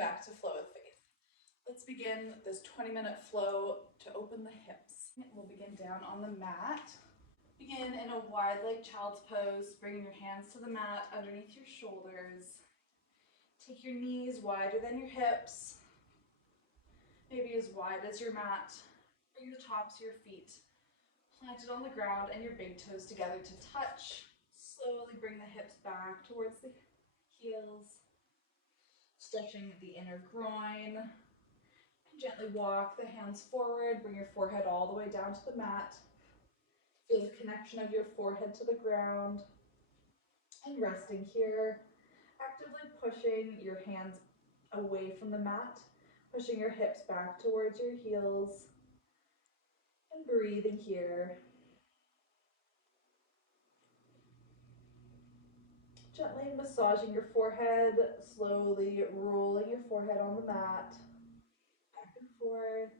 back to Flow with Faith. Let's begin this 20-minute flow to open the hips. We'll begin down on the mat. Begin in a wide leg child's pose, bringing your hands to the mat underneath your shoulders. Take your knees wider than your hips, maybe as wide as your mat. Bring the tops of your feet planted on the ground and your big toes together to touch. Slowly bring the hips back towards the heels, stretching the inner groin. And gently walk the hands forward, bring your forehead all the way down to the mat. Feel the connection of your forehead to the ground. And resting here, actively pushing your hands away from the mat, pushing your hips back towards your heels, and breathing here. Gently massaging your forehead, slowly rolling your forehead on the mat, back and forth.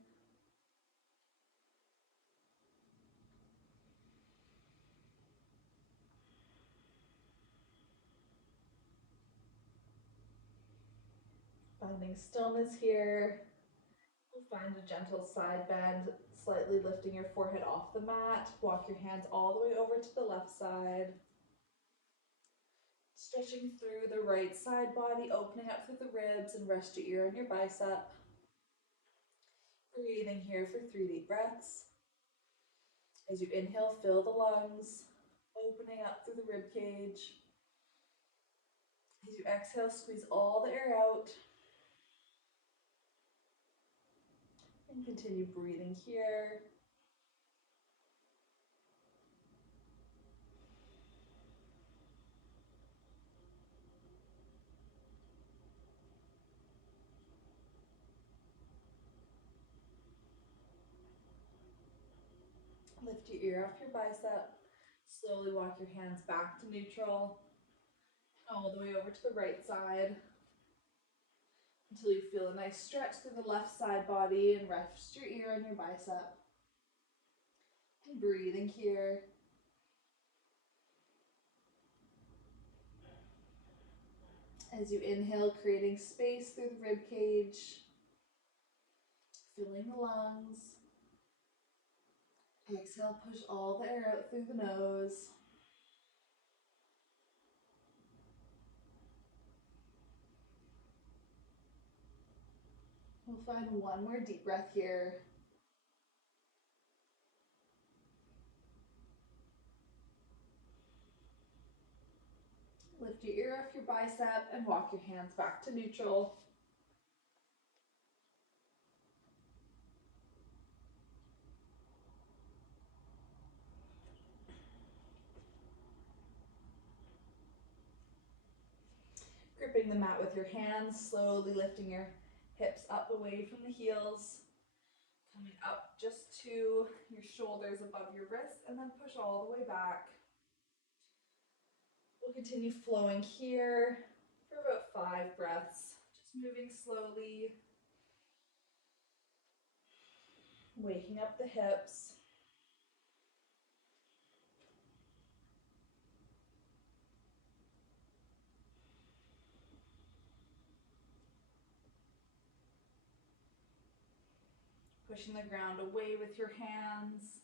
Finding stillness here. We'll find a gentle side bend, slightly lifting your forehead off the mat. Walk your hands all the way over to the left side. Stretching through the right side body, opening up through the ribs, and rest your ear on your bicep. Breathing here for 3 deep breaths. As you inhale, fill the lungs, opening up through the rib cage. As you exhale, squeeze all the air out. And continue breathing here. Lift your ear off your bicep. Slowly walk your hands back to neutral. All the way over to the right side. Until you feel a nice stretch through the left side body, and rest your ear on your bicep. And breathing here. As you inhale, creating space through the rib cage, filling the lungs. Exhale, push all the air out through the nose. We'll find one more deep breath here. Lift your ear off your bicep and walk your hands back to neutral. Gripping the mat with your hands, slowly lifting your hips up away from the heels. Coming up just to your shoulders above your wrists, and then push all the way back. We'll continue flowing here for about 5 breaths, just moving slowly, waking up the hips. Pushing the ground away with your hands,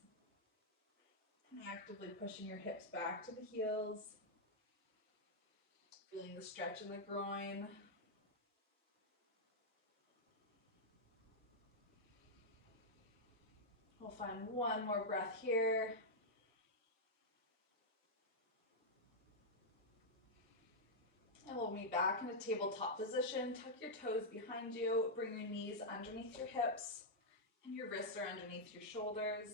and actively pushing your hips back to the heels. Feeling the stretch in the groin. We'll find one more breath here. And we'll meet back in a tabletop position. Tuck your toes behind you, bring your knees underneath your hips, and your wrists are underneath your shoulders.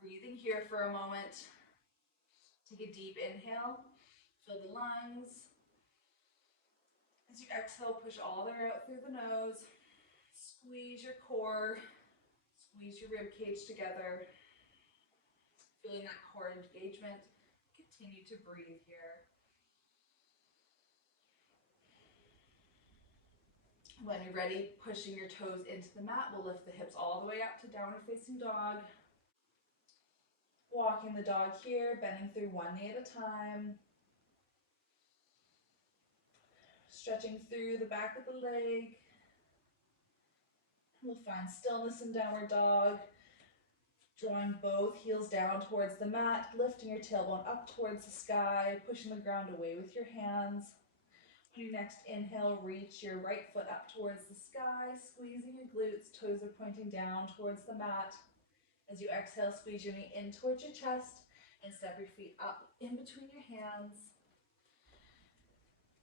Breathing here for a moment. Take a deep inhale, fill the lungs. As you exhale, push all the air out through the nose. Squeeze your core, squeeze your rib cage together. Feeling that core engagement. Continue to breathe here. When you're ready, pushing your toes into the mat, we'll lift the hips all the way up to downward facing dog. Walking the dog here, bending through one knee at a time. stretching through the back of the leg. We'll find stillness in downward dog. Drawing both heels down towards the mat, lifting your tailbone up towards the sky, pushing the ground away with your hands. On your next inhale, reach your right foot up towards the sky, squeezing your glutes, toes are pointing down towards the mat. As you exhale, squeeze your knee in towards your chest and step your feet up in between your hands.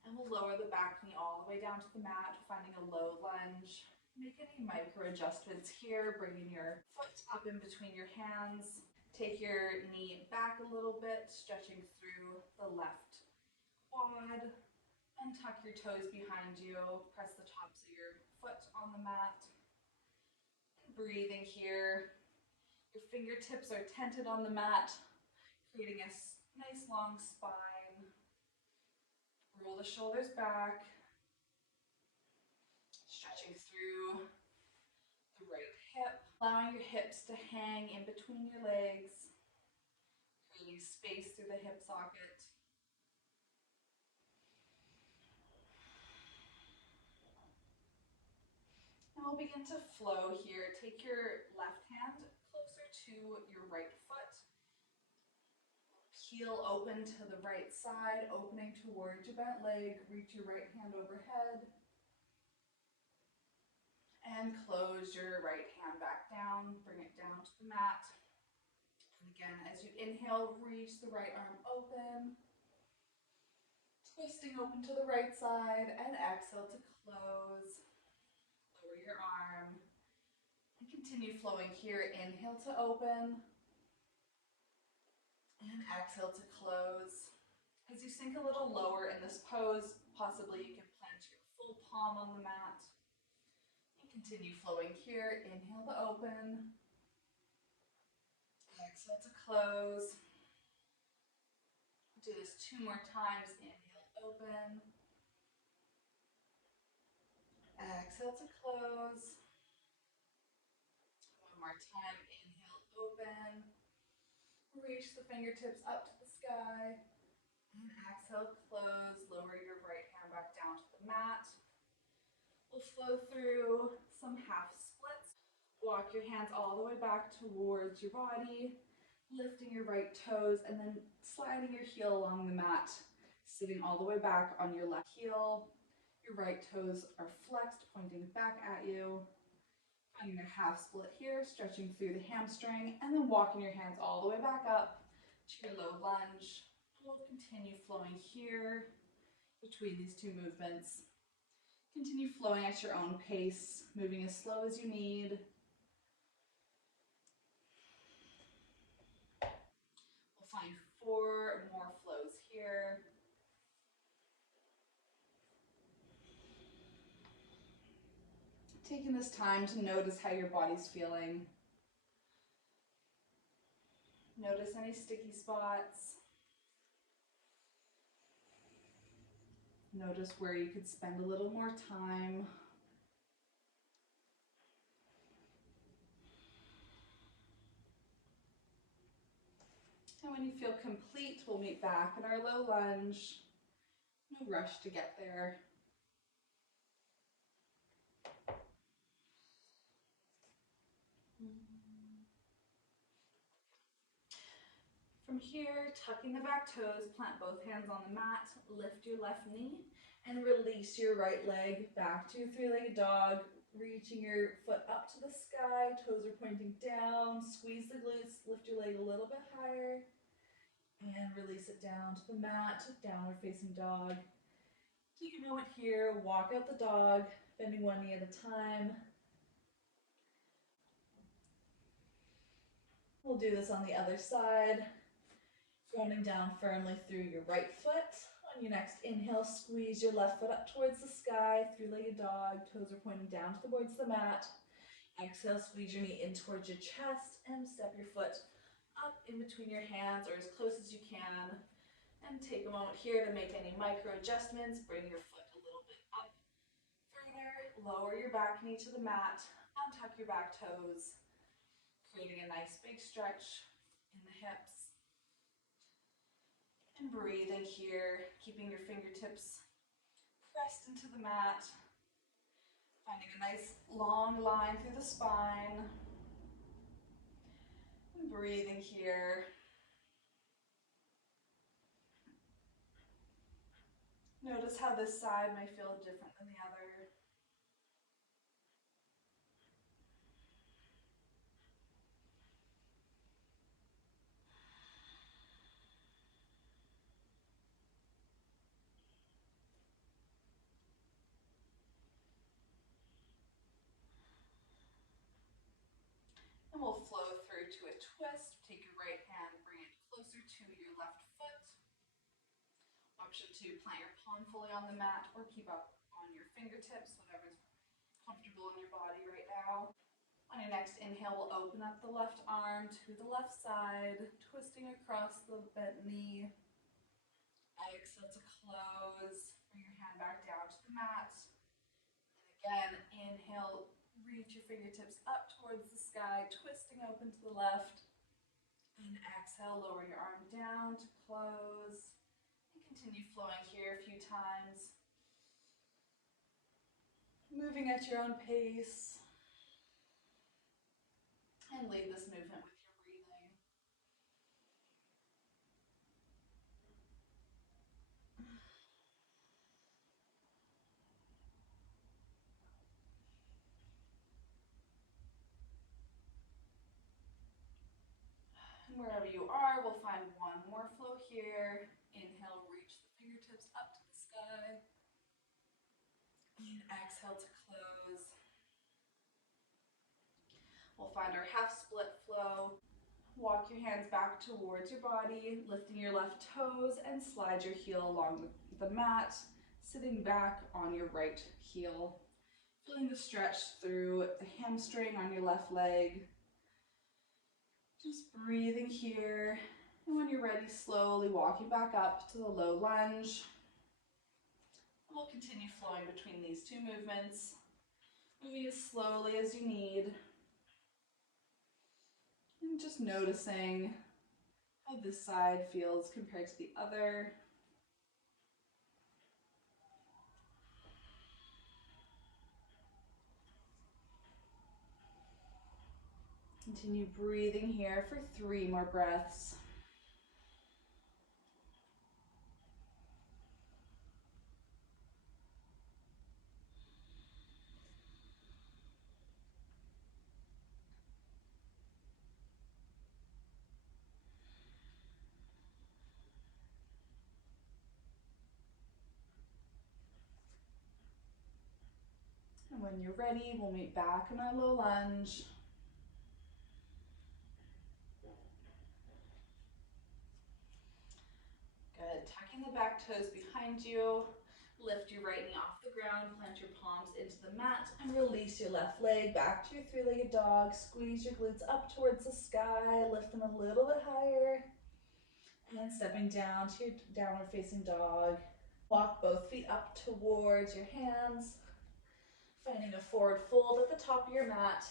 And we'll lower the back knee all the way down to the mat, finding a low lunge. Make any micro adjustments here, bringing your foot up in between your hands. Take your knee back a little bit, stretching through the left quad. And tuck your toes behind you. Press the tops of your foot on the mat. And breathing here. Your fingertips are tented on the mat, creating a nice long spine. Roll the shoulders back. Stretching through the right hip, allowing your hips to hang in between your legs, creating space through the hip socket. And we'll begin to flow here. Take your left hand closer to your right foot. Heel open to the right side, opening towards your bent leg. Reach your right hand overhead. And close your right hand back down, bring it down to the mat. And again, as you inhale, reach the right arm open, twisting open to the right side, and exhale to close. Lower your arm, and continue flowing here. Inhale to open, and exhale to close. As you sink a little lower in this pose, possibly you can plant your full palm on the mat. Continue flowing here. Inhale to open. Exhale to close. Do this 2 more times. Inhale, open. Exhale to close. 1 more time. Inhale, open. Reach the fingertips up to the sky. And exhale, close. Lower your right hand back down to the mat. We'll flow through some half splits. Walk your hands all the way back towards your body, lifting your right toes and then sliding your heel along the mat, sitting all the way back on your left heel. Your right toes are flexed, pointing back at you. Finding your half split here, stretching through the hamstring, and then walking your hands all the way back up to your low lunge. We'll continue flowing here between these 2 movements. Continue flowing at your own pace, moving as slow as you need. We'll find 4 more flows here. Taking this time to notice how your body's feeling. Notice any sticky spots. Notice where you could spend a little more time. And when you feel complete, we'll meet back in our low lunge. No rush to get there. From here, tucking the back toes, plant both hands on the mat, lift your left knee, and release your right leg back to your 3-legged dog, reaching your foot up to the sky, toes are pointing down, squeeze the glutes, lift your leg a little bit higher, and release it down to the mat, downward facing dog. Take a moment here, walk out the dog, bending 1 knee at a time. We'll do this on the other side. Grounding down firmly through your right foot. On your next inhale, squeeze your left foot up towards the sky, 3-legged dog, toes are pointing down towards the mat. Exhale, squeeze your knee in towards your chest and step your foot up in between your hands or as close as you can. And take a moment here to make any micro adjustments. Bring your foot a little bit up further, lower your back knee to the mat, untuck your back toes, creating a nice big stretch in the hips. And breathing here, keeping your fingertips pressed into the mat, finding a nice long line through the spine. And breathing here. Notice how this side may feel different than the other. And we'll flow through to a twist. Take your right hand, bring it closer to your left foot. Option to plant your palm fully on the mat or keep up on your fingertips, whatever's comfortable in your body right now. On your next inhale, we'll open up the left arm to the left side, twisting across the bent knee. Exhale to close. Bring your hand back down to the mat. And again, inhale, reach your fingertips up towards the sky, twisting open to the left. And exhale, lower your arm down to close. And continue flowing here a few times. Moving at your own pace. And lead this movement with your breathing. And wherever you are, we'll find one more flow here. Inhale, reach the fingertips up to the sky. And exhale to close. We'll find our half split flow. Walk your hands back towards your body, lifting your left toes and slide your heel along the mat, sitting back on your right heel. Feeling the stretch through the hamstring on your left leg. Just breathing here. And when you're ready, slowly walking back up to the low lunge. We'll continue flowing between these two movements, moving as slowly as you need. And just noticing how this side feels compared to the other. Continue breathing here for 3 more breaths. And when you're ready, we'll meet back in our low lunge. Good. Tucking the back toes behind you. Lift your right knee off the ground, plant your palms into the mat, and release your left leg back to your 3-legged dog. Squeeze your glutes up towards the sky, lift them a little bit higher. And stepping down to your downward facing dog. Walk both feet up towards your hands, finding a forward fold at the top of your mat,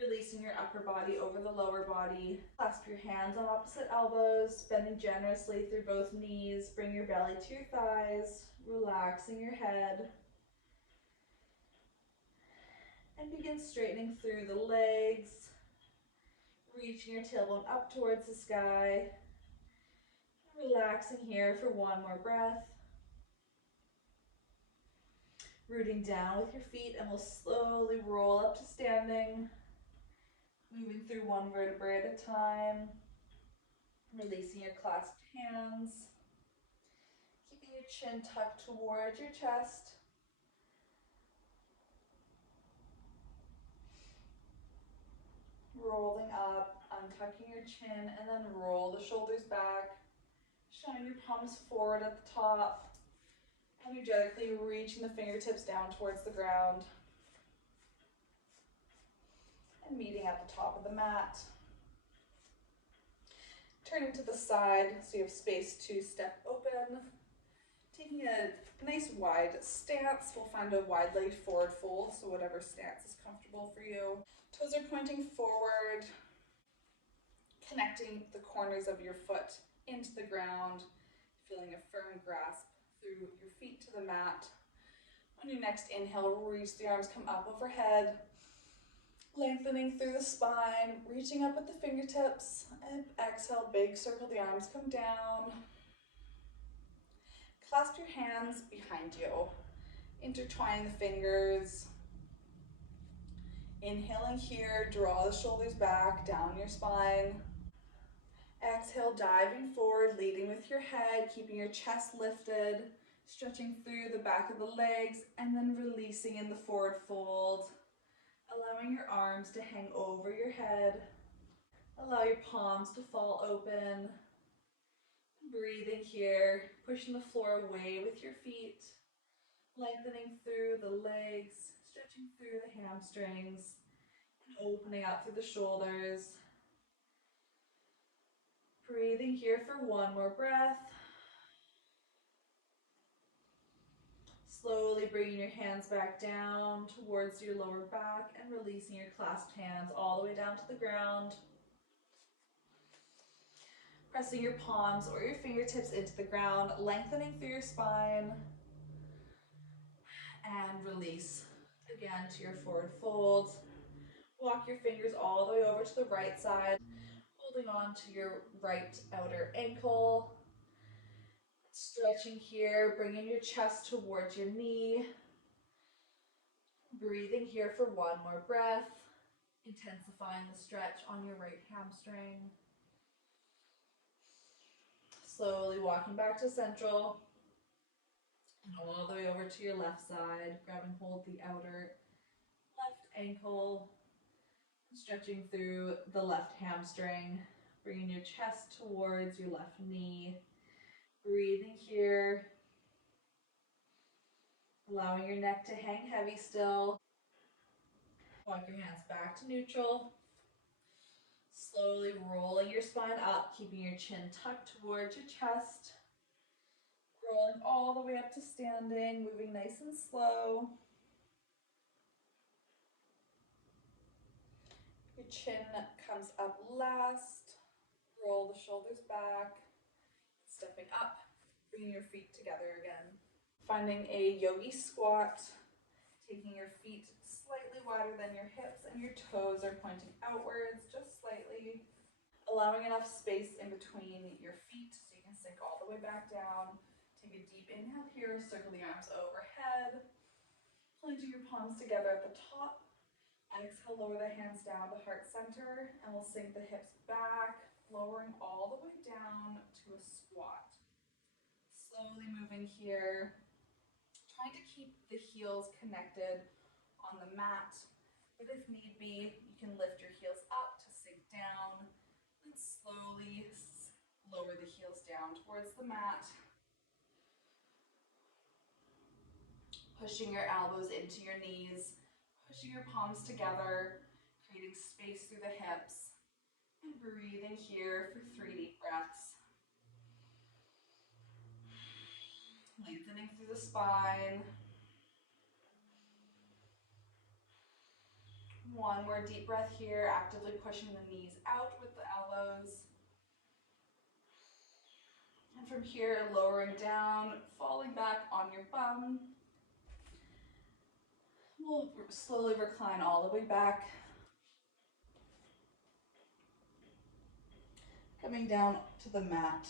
releasing your upper body over the lower body. Clasp your hands on opposite elbows, bending generously through both knees. Bring your belly to your thighs, relaxing your head. And begin straightening through the legs, reaching your tailbone up towards the sky. Relaxing here for 1 more breath. Rooting down with your feet, and we'll slowly roll up to standing. Moving through 1 vertebrae at a time. Releasing your clasped hands. Keeping your chin tucked towards your chest. Rolling up, untucking your chin, and then roll the shoulders back. Shine your palms forward at the top. Energetically reaching the fingertips down towards the ground. And meeting at the top of the mat. Turning to the side so you have space to step open. Taking a nice wide stance. We'll find a wide-legged forward fold, so whatever stance is comfortable for you. Toes are pointing forward. Connecting the corners of your foot into the ground. Feeling a firm grasp through your feet to the mat. On your next inhale, reach the arms, come up overhead, lengthening through the spine, reaching up with the fingertips, and exhale, big circle the arms, come down. Clasp your hands behind you, intertwining the fingers. Inhaling here, draw the shoulders back, down your spine. Exhale, diving forward, leading with your head, keeping your chest lifted, stretching through the back of the legs, and then releasing in the forward fold, allowing your arms to hang over your head. Allow your palms to fall open. Breathing here, pushing the floor away with your feet, lengthening through the legs, stretching through the hamstrings, and opening out through the shoulders. Breathing here for one more breath. Slowly bringing your hands back down towards your lower back and releasing your clasped hands all the way down to the ground. Pressing your palms or your fingertips into the ground, lengthening through your spine. And release again to your forward fold. Walk your fingers all the way over to the right side, holding on to your right outer ankle. Stretching here, bringing your chest towards your knee. Breathing here for one more breath, intensifying the stretch on your right hamstring. Slowly walking back to central, and all the way over to your left side, grabbing hold the outer left ankle, stretching through the left hamstring, bringing your chest towards your left knee. Breathing here, allowing your neck to hang heavy still. Walk your hands back to neutral. Slowly rolling your spine up, keeping your chin tucked towards your chest. Rolling all the way up to standing, moving nice and slow. Your chin comes up last. Roll the shoulders back. Stepping up, bringing your feet together again. Finding a yogi squat, taking your feet slightly wider than your hips and your toes are pointing outwards just slightly. Allowing enough space in between your feet so you can sink all the way back down. Take a deep inhale here, circle the arms overhead. Planting your palms together at the top. Exhale, lower the hands down to heart center and we'll sink the hips back, lowering all the way down to a squat. Slowly moving here, trying to keep the heels connected on the mat, but if need be, you can lift your heels up to sink down, and slowly lower the heels down towards the mat. Pushing your elbows into your knees, pushing your palms together, creating space through the hips, and breathing here for 3 deep breaths. Lengthening through the spine. One more deep breath here, actively pushing the knees out with the elbows. And from here, lowering down, falling back on your bum. We'll slowly recline all the way back. Coming down to the mat.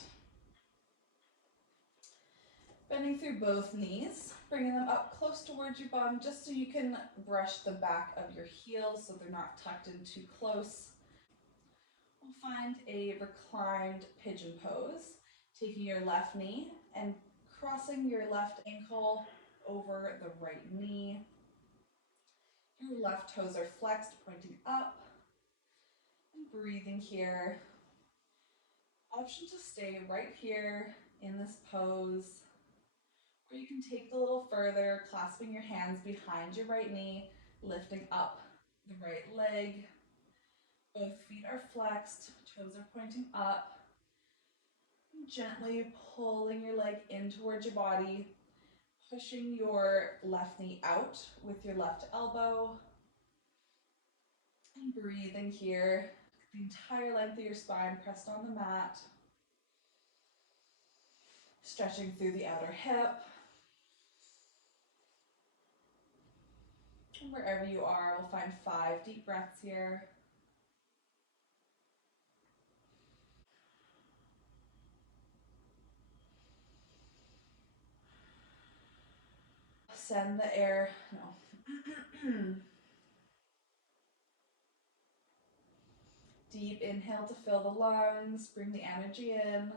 Bending through both knees, bringing them up close towards your bum just so you can brush the back of your heels so they're not tucked in too close. We'll find a reclined pigeon pose, taking your left knee and crossing your left ankle over the right knee. Your left toes are flexed, pointing up. And breathing here. Option to stay right here in this pose. Or you can take it a little further, clasping your hands behind your right knee, lifting up the right leg. Both feet are flexed, toes are pointing up. Gently pulling your leg in towards your body, pushing your left knee out with your left elbow. And breathing here, the entire length of your spine pressed on the mat. Stretching through the outer hip. And wherever you are, we'll find 5 deep breaths here. Send the air, no. Deep inhale to fill the lungs, bring the energy in.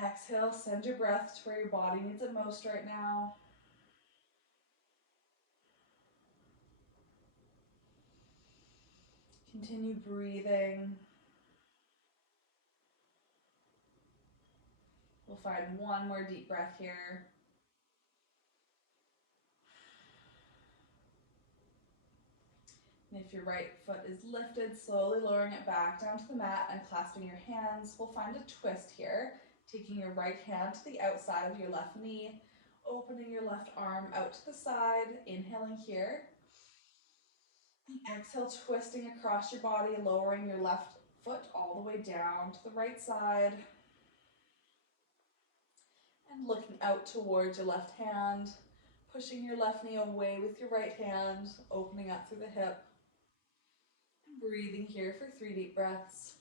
Exhale, send your breath to where your body needs it most right now. Continue breathing. We'll find one more deep breath here. And if your right foot is lifted, slowly lowering it back down to the mat and clasping your hands, we'll find a twist here. Taking your right hand to the outside of your left knee, opening your left arm out to the side, inhaling here. And exhale, twisting across your body, lowering your left foot all the way down to the right side. And looking out towards your left hand, pushing your left knee away with your right hand, opening up through the hip. And breathing here for 3 deep breaths.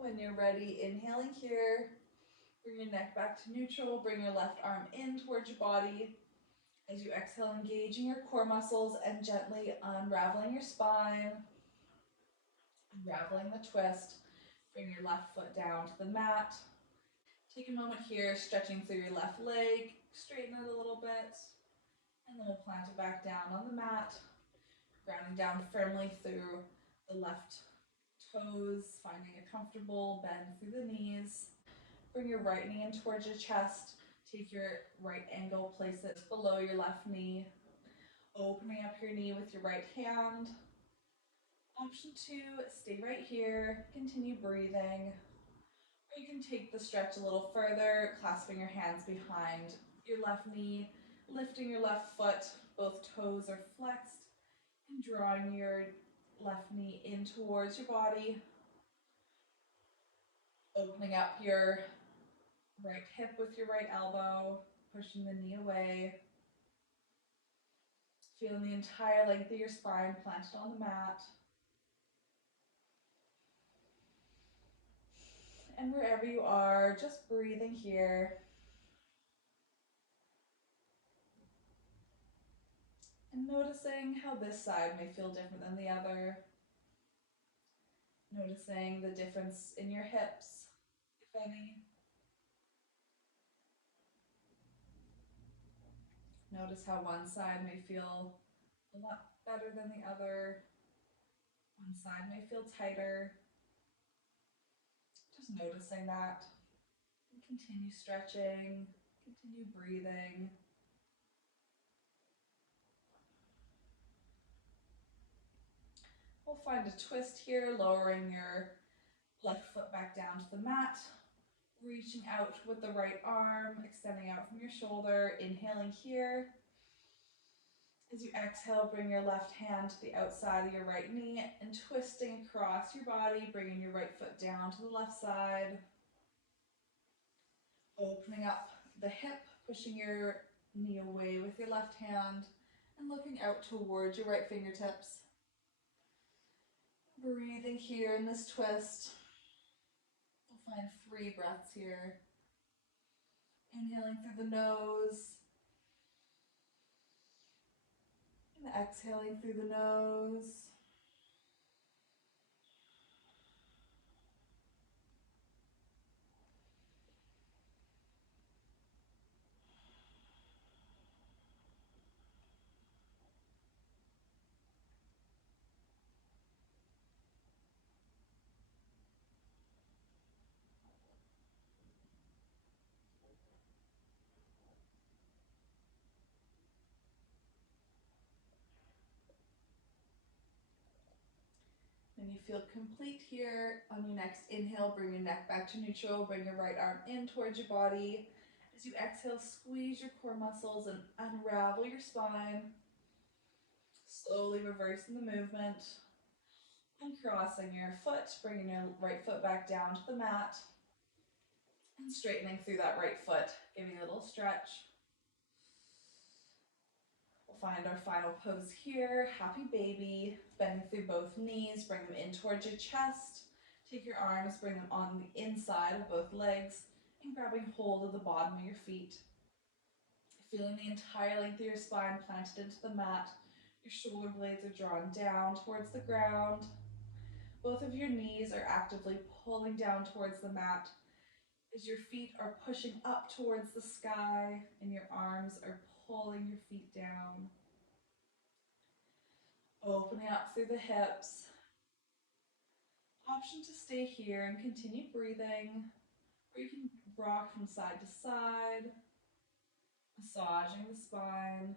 When you're ready, inhaling here, bring your neck back to neutral, bring your left arm in towards your body. As you exhale, engaging your core muscles and gently unraveling your spine, unraveling the twist. Bring your left foot down to the mat. Take a moment here, stretching through your left leg, straighten it a little bit, and then we'll plant it back down on the mat, grounding down firmly through the left toes, finding a comfortable bend through the knees. Bring your right knee in towards your chest. Take your right ankle, place it below your left knee. Opening up your knee with your right hand. Option 2, stay right here, continue breathing. Or you can take the stretch a little further, clasping your hands behind your left knee, lifting your left foot, both toes are flexed, and drawing your left knee in towards your body. Opening up your right hip with your right elbow, pushing the knee away. Feeling the entire length of your spine planted on the mat. And wherever you are, just breathing here. And noticing how this side may feel different than the other. Noticing the difference in your hips, if any. Notice how one side may feel a lot better than the other. One side may feel tighter. Just noticing that. And continue stretching, continue breathing. We'll find a twist here, lowering your left foot back down to the mat, reaching out with the right arm, extending out from your shoulder, inhaling here. As you exhale, bring your left hand to the outside of your right knee and twisting across your body, bringing your right foot down to the left side. Opening up the hip, pushing your knee away with your left hand and looking out towards your right fingertips. Breathing here in this twist. We'll find 3 breaths here. Inhaling through the nose. And exhaling through the nose. When you feel complete here, on your next inhale, bring your neck back to neutral, bring your right arm in towards your body. As you exhale, squeeze your core muscles and unravel your spine. Slowly reversing the movement and crossing your foot, bringing your right foot back down to the mat and straightening through that right foot, giving a little stretch. We'll find our final pose here, happy baby, bending through both knees, bring them in towards your chest. Take your arms, bring them on the inside of both legs and grabbing hold of the bottom of your feet. Feeling the entire length of your spine planted into the mat. Your shoulder blades are drawn down towards the ground. Both of your knees are actively pulling down towards the mat as your feet are pushing up towards the sky and your arms are pulling your feet down. Opening up through the hips. Option to stay here and continue breathing, or you can rock from side to side, massaging the spine.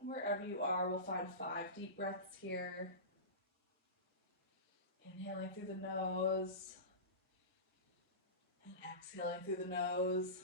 And wherever you are, we'll find 5 deep breaths here. Inhaling through the nose and exhaling through the nose.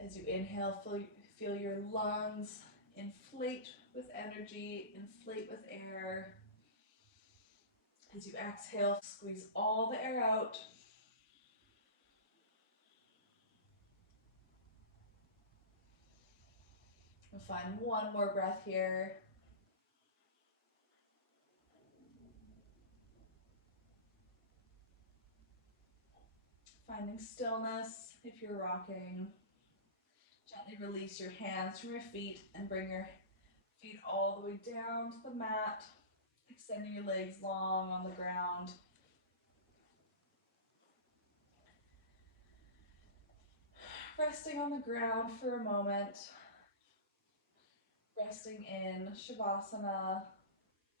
As you inhale, feel your lungs inflate with energy, inflate with air. As you exhale, squeeze all the air out. We'll find one more breath here. Finding stillness if you're rocking. Gently release your hands from your feet and bring your feet all the way down to the mat, extending your legs long on the ground. Resting on the ground for a moment. Resting in Shavasana,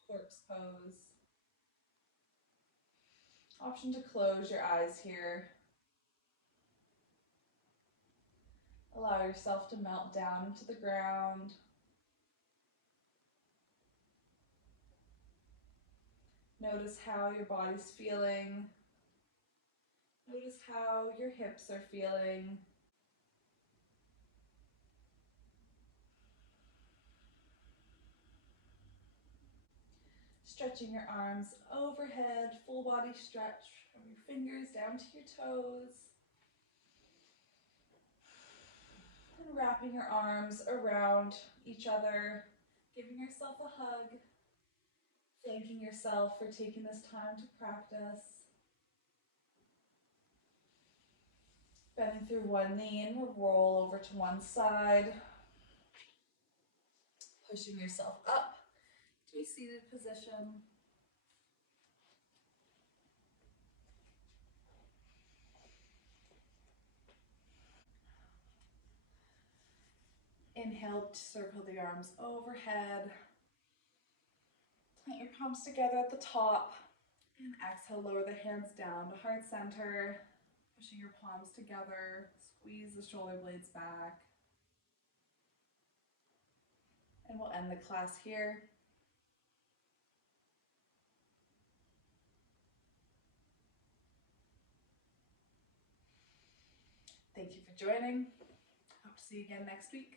corpse pose. Option to close your eyes here. Allow yourself to melt down into the ground. Notice how your body's feeling. Notice how your hips are feeling. Stretching your arms overhead, full body stretch from your fingers down to your toes. And wrapping your arms around each other, giving yourself a hug, thanking yourself for taking this time to practice. Bending through one knee and we'll roll over to one side. Pushing yourself up to a seated position. Inhale to circle the arms overhead. Plant your palms together at the top. And exhale, lower the hands down to heart center. Pushing your palms together. Squeeze the shoulder blades back. And we'll end the class here. Thank you for joining. Hope to see you again next week.